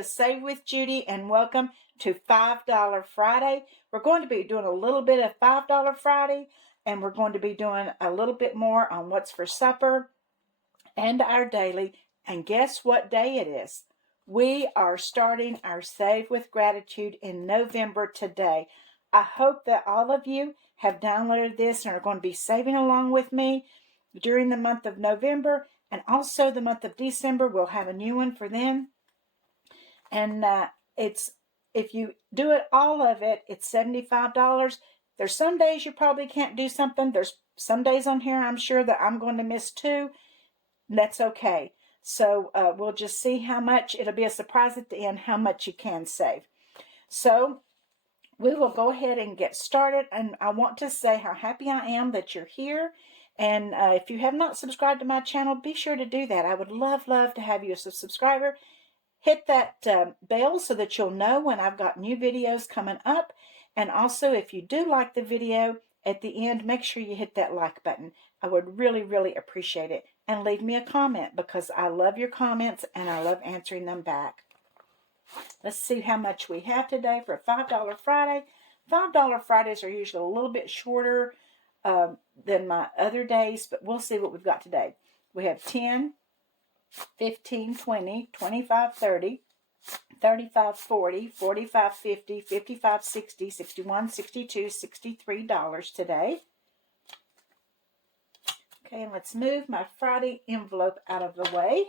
to Save with Judy and welcome to $5 Friday. We're going to be doing a little bit of $5 Friday and we're going to be doing a little bit more on what's for supper and our daily. And guess what day it is? We are starting our Save with Gratitude in November today. I hope that all of you have downloaded this and are going to be saving along with me during the month of November, and also the month of December. We'll have a new one for them. And if you do it, all of it, it's $75. There's some days you probably can't do something. There's some days on here I'm sure that I'm going to miss too. That's okay. So we'll just see how much. It'll be a surprise at the end how much you can save. So we will go ahead and get started. And I want to say how happy I am that you're here. And if you have not subscribed to my channel, be sure to do that. I would love to have you as a subscriber. Hit that bell so that you'll know when I've got new videos coming up. And also, if you do like the video, at the end, make sure you hit that like button. I would really appreciate it. And leave me a comment because I love your comments and I love answering them back. Let's see how much we have today for $5 Friday. $5 Fridays are usually a little bit shorter than my other days, but we'll see what we've got today. We have 10, 15, 20, 25, 30, 35, 40, 45, 50, 55, 60, 61, 62, $63 today. Okay, and let's move my Friday envelope out of the way.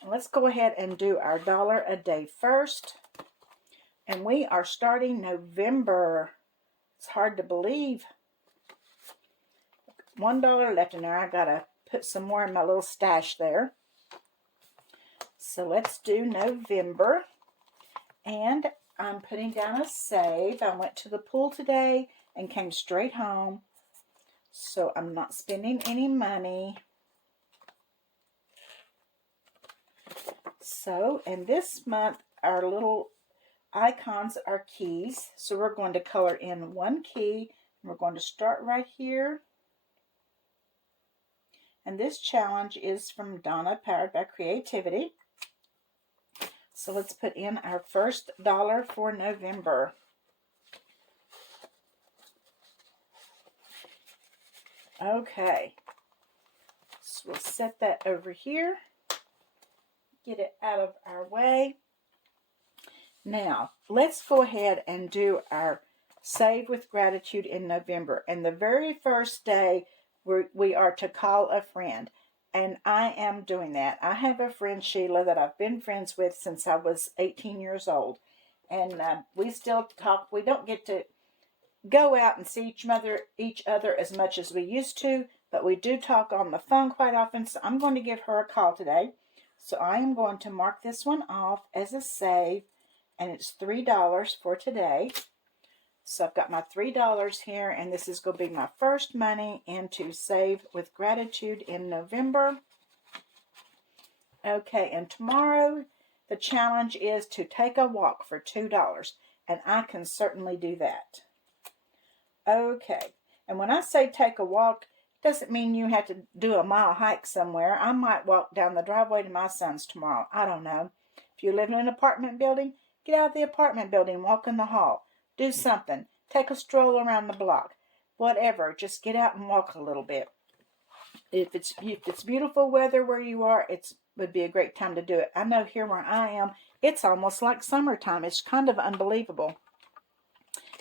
And let's go ahead and do our dollar a day first. And we are starting November. It's hard to believe. $1 left in there. I gotta put some more in my little stash there. So let's do November. And I'm putting down a save. I went to the pool today and came straight home. So I'm not spending any money. So, and this month, our little icons are keys. So we're going to color in one key. And we're going to start right here. And this challenge is from Donna, powered by creativity. So let's put in our first dollar for November. Okay. So we'll set that over here. Get it out of our way. Now, let's go ahead and do our Save with Gratitude in November. And the very first day, we are to call a friend. And I am doing that. I have a friend, Sheila, that I've been friends with since I was 18 years old. And we still talk. We don't get to go out and see each other as much as we used to. But we do talk on the phone quite often. So I'm going to give her a call today. So I am going to mark this one off as a save. And it's $3 for today. So I've got my $3 here, and this is going to be my first money into Save with Gratitude in November. Okay, and tomorrow the challenge is to take a walk for $2, and I can certainly do that. Okay, and when I say take a walk, it doesn't mean you have to do a mile hike somewhere. I might walk down the driveway to my son's tomorrow. I don't know. If you live in an apartment building, get out of the apartment building, walk in the hall. Do something. Take a stroll around the block. Whatever. Just get out and walk a little bit. If it's beautiful weather where you are, it would be a great time to do it. I know here where I am, it's almost like summertime. It's kind of unbelievable.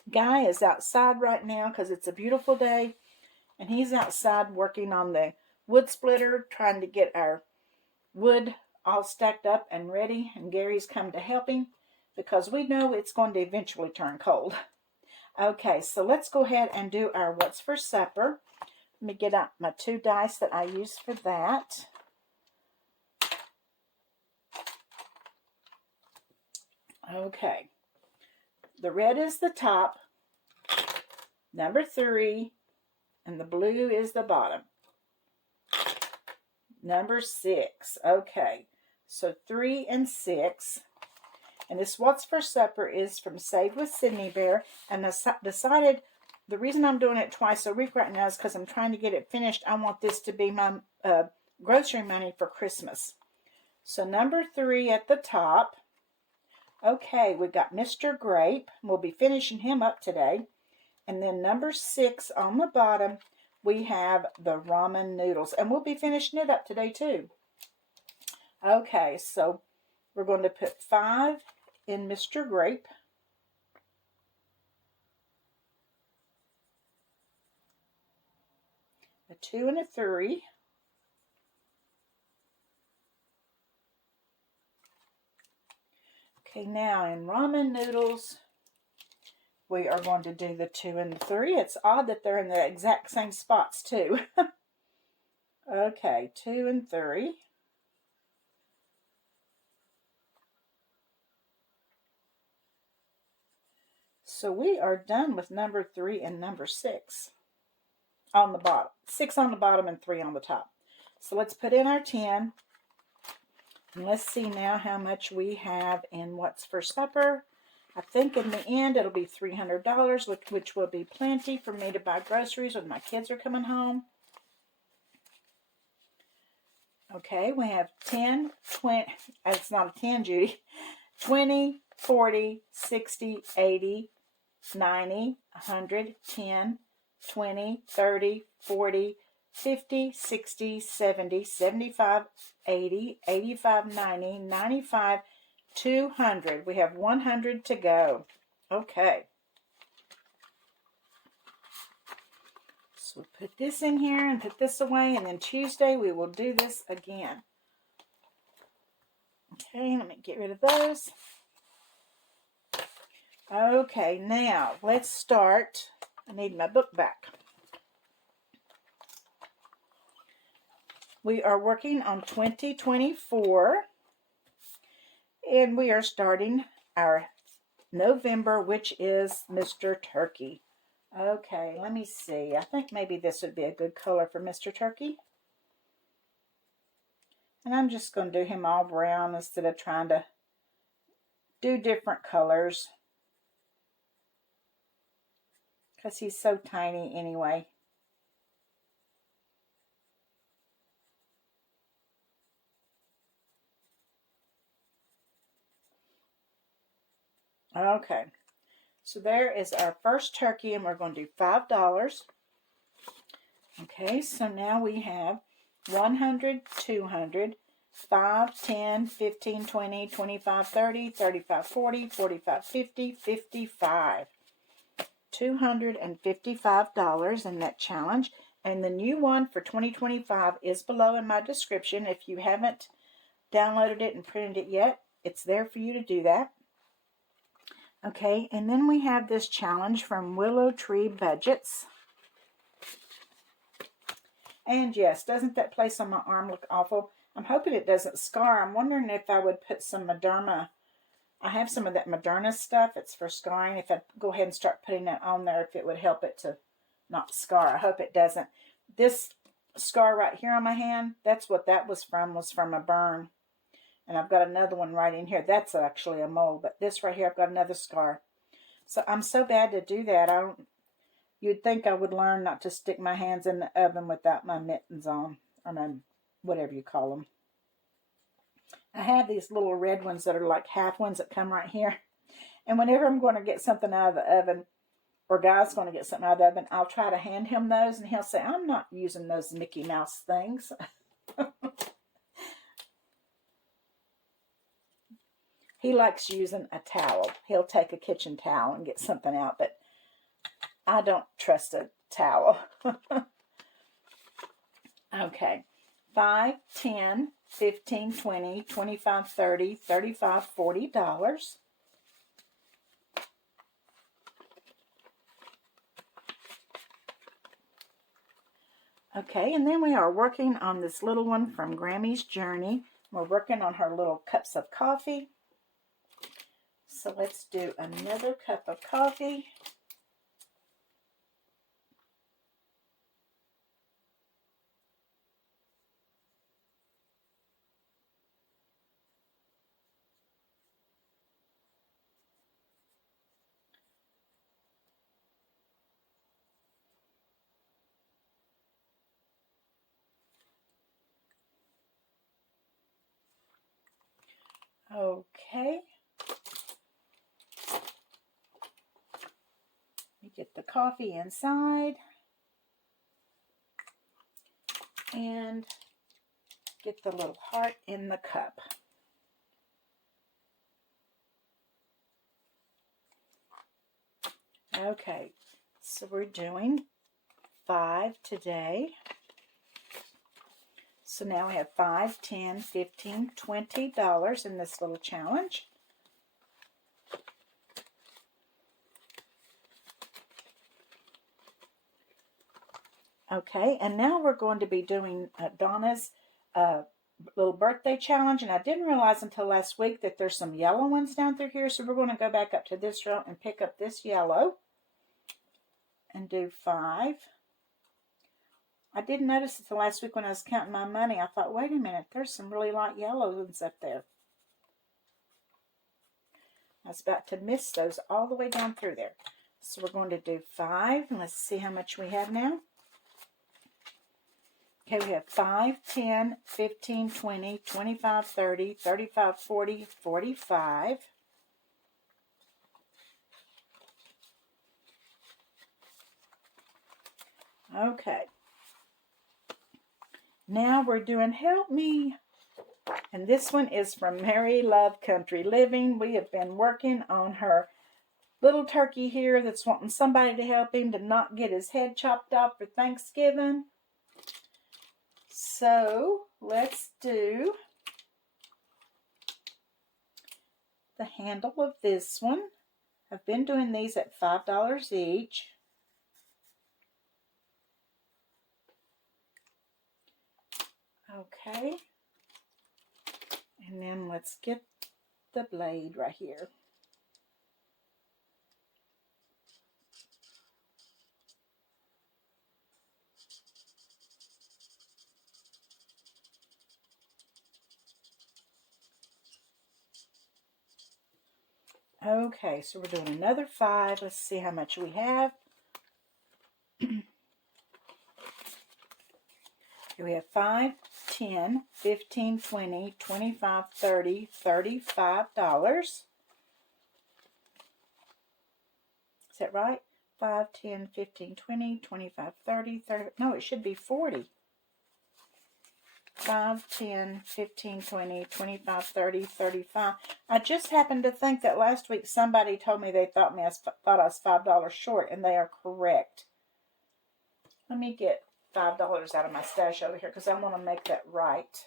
Guy is outside right now because it's a beautiful day. And he's outside working on the wood splitter, trying to get our wood all stacked up and ready. And Gary's come to help him, because we know it's going to eventually turn cold. Okay, so let's go ahead and do our What's for Supper. Let me get out my 2 dice that I use for that. Okay. The red is the top, number 3, and the blue is the bottom. Number 6. Okay, so 3 and 6. And this What's for Supper is from Save with Sydney Bear. And I decided the reason I'm doing it twice a week right now is because I'm trying to get it finished. I want this to be my grocery money for Christmas. So number 3 at the top. Okay, we got Mr. Grape. We'll be finishing him up today. And then number 6 on the bottom, we have the ramen noodles. And we'll be finishing it up today too. Okay, so we're going to put 5 in Mr. Grape. A 2 and a 3. Okay, now in ramen noodles, we are going to do the 2 and the 3. It's odd that they're in the exact same spots too. Okay, 2 and 3. So we are done with number 3 and number 6 on the bottom. 6 on the bottom and 3 on the top. So let's put in our 10. And let's see now how much we have in What's for Supper. I think in the end it'll be $300, which will be plenty for me to buy groceries when my kids are coming home. Okay, we have 10, 20, it's not a 10, Judy, 20, 40, 60, 80, 90, 100, 10, 20, 30, 40, 50, 60, 70, 75, 80, 85, 90, 95, 200. We have 100 to go. Okay. So we put this in here and put this away, and then Tuesday we will do this again. Okay, let me get rid of those. Okay, now let's start. I need my book back. We are working on 2024, and we are starting our November, which is Mr. Turkey. Okay, let me see. I think maybe this would be a good color for Mr. Turkey. And I'm just going to do him all brown instead of trying to do different colors, because he's so tiny anyway. Okay, so there is our first turkey, and we're going to do $5. Okay, so now we have 100, 200, 5, 10, 15, 20, 25, 30, 35, 40, 45, 50, 55. $255 in that challenge. And the new one for 2025 is below in my description. If you haven't downloaded it and printed it yet, it's there for you to do that. Okay, and then we have this challenge from Willow Tree Budgets. And yes, doesn't that place on my arm look awful? I'm hoping it doesn't scar. I'm wondering if I would put some Moderna. I have some of that Moderna stuff. It's for scarring. If I go ahead and start putting that on there, if it would help it to not scar. I hope it doesn't. This scar right here on my hand, that's what that was from a burn. And I've got another one right in here. That's actually a mole, but this right here, I've got another scar. So I'm so bad to do that. You'd think I would learn not to stick my hands in the oven without my mittens on, or my, whatever you call them. I have these little red ones that are like half ones that come right here. And whenever I'm going to get something out of the oven, or Guy's going to get something out of the oven, I'll try to hand him those, and he'll say, I'm not using those Mickey Mouse things. He likes using a towel. He'll take a kitchen towel and get something out, but I don't trust a towel. Okay. 5, 10, 15, 20, 25, 30, 35, $40. Okay, and then we are working on this little one from Grammy's Journey. We're working on her little cups of coffee. So let's do another cup of coffee. Okay. You get the coffee inside. And get the little heart in the cup. Okay, so we're doing 5 today. So now we have $5, $10, $15, $20 in this little challenge. Okay, and now we're going to be doing Donna's little birthday challenge, and I didn't realize until last week that there's some yellow ones down through here, so we're going to go back up to this row and pick up this yellow and do 5. I didn't notice it the last week when I was counting my money. I thought, wait a minute, there's some really light yellow ones up there. I was about to miss those all the way down through there. So we're going to do 5, and let's see how much we have now. Okay, we have 5, 10, 15, 20, 25, 30, 35, 40, 45. Okay. Now we're doing Help Me. And this one is from Mary Love Country Living. We have been working on her little turkey here that's wanting somebody to help him to not get his head chopped off for Thanksgiving. So let's do the handle of this one. I've been doing these at $5 each. Okay. And then let's get the blade right here. Okay, so we're doing another 5. Let's see how much we have. Here we have 5, 10, 15, 20, 25, 30, $35. Is that right? 5, 10, 15, 20, 25, 30, 30. No, it should be 40. 5, 10, 15, 20, 25, 30, 35. I just happened to think that last week somebody told me they thought I was $5 short, and they are correct. Let me get $5 out of my stash over here because I want to make that right.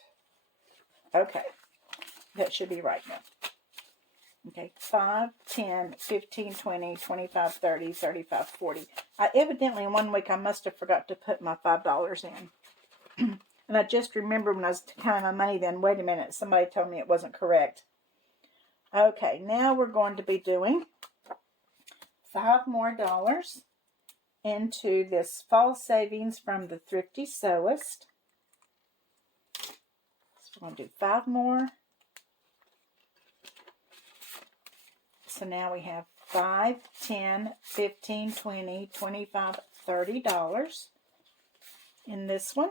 Okay, that should be right now. Okay, 5, 10, 15, 20, 25, 30, 35, 40. Evidently, in one week I must have forgot to put my $5 in. And I just remembered when I was counting my money then, wait a minute, somebody told me it wasn't correct. Okay, now we're going to be doing $5 more into this fall savings from the Thrifty Sewist. So we're going to do 5 more. So now we have 5, 10, 15, 20, 25, $30 in this one.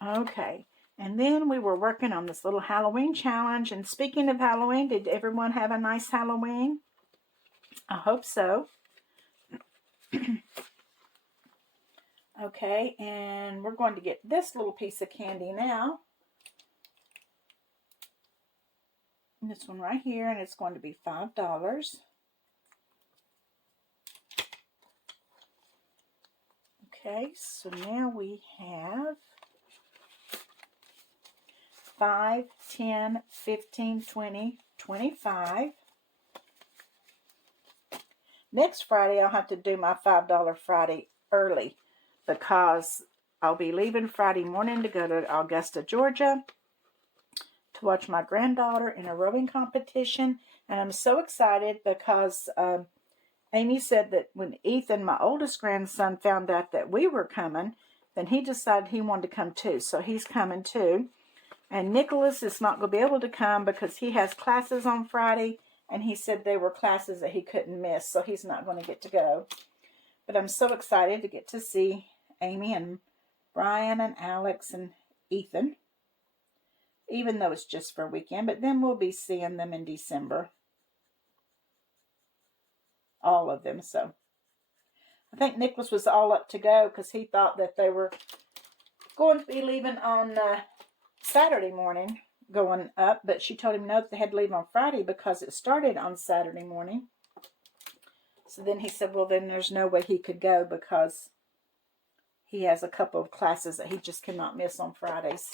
Okay, and then we were working on this little Halloween challenge. And speaking of Halloween, did everyone have a nice Halloween? I hope so. Okay, and we're going to get this little piece of candy now. And this one right here, and it's going to be $5. Okay, so now we have 5, 10, 15, 20, 25. Next Friday, I'll have to do my $5 Friday early because I'll be leaving Friday morning to go to Augusta, Georgia to watch my granddaughter in a rowing competition. And I'm so excited because Amy said that when Ethan, my oldest grandson, found out that we were coming, then he decided he wanted to come too. So he's coming too. And Nicholas is not going to be able to come because he has classes on Friday. And he said they were classes that he couldn't miss. So he's not going to get to go. But I'm so excited to get to see Amy and Brian and Alex and Ethan, even though it's just for a weekend. But then we'll be seeing them in December. All of them. So I think Nicholas was all up to go because he thought that they were going to be leaving on Saturday morning, going up. But she told him no, they had to leave on Friday because it started on Saturday morning. So then he said, well, then there's no way he could go because he has a couple of classes that he just cannot miss on Fridays.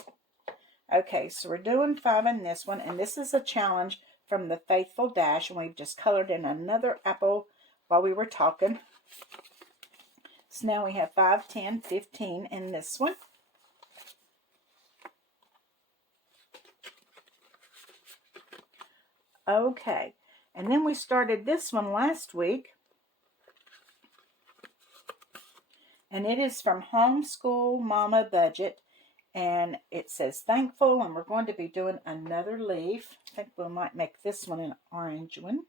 Okay, so we're doing 5 in this one, and this is a challenge from the Faithful Dash, and we've just colored in another apple while we were talking. So now we have 5, 10, 15 in this one. Okay, and then we started this one last week. And it is from Homeschool Mama Budget. And it says thankful. And we're going to be doing another leaf. I think we might make this one an orange one.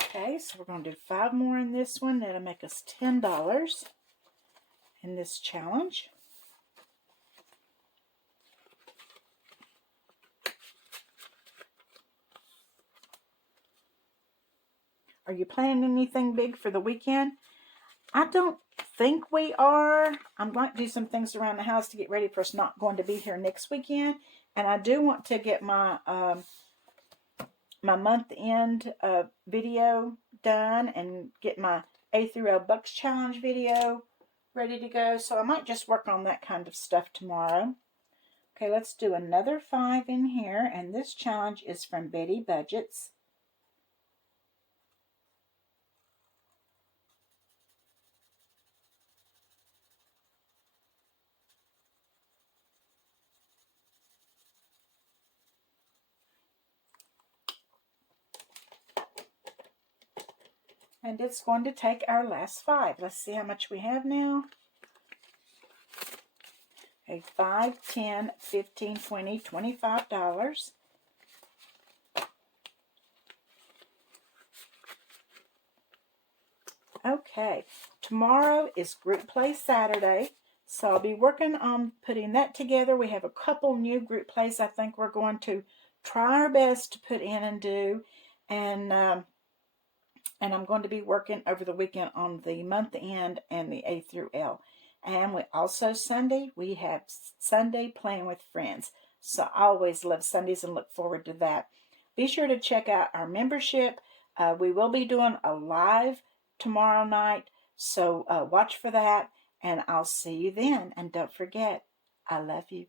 Okay, so we're going to do 5 more in this one. That'll make us $10 in this challenge. Are you planning anything big for the weekend? I don't think we are. I'm going to do some things around the house to get ready for us not going to be here next weekend. And I do want to get my my month-end video done and get my A through L Bucks Challenge video ready to go. So I might just work on that kind of stuff tomorrow. Okay, let's do another 5 in here. And this challenge is from Betty Budgets. And it's going to take our last 5. Let's see how much we have now. Okay, 5, 10, 15, 20, $25. Okay, tomorrow is Group Play Saturday, so I'll be working on putting that together. We have a couple new group plays I think we're going to try our best to put in and do. And I'm going to be working over the weekend on the month end and the A through L. And we also Sunday, we have Sunday Playing with Friends. So I always love Sundays and look forward to that. Be sure to check out our membership. We will be doing a live tomorrow night. So watch for that. And I'll see you then. And don't forget, I love you.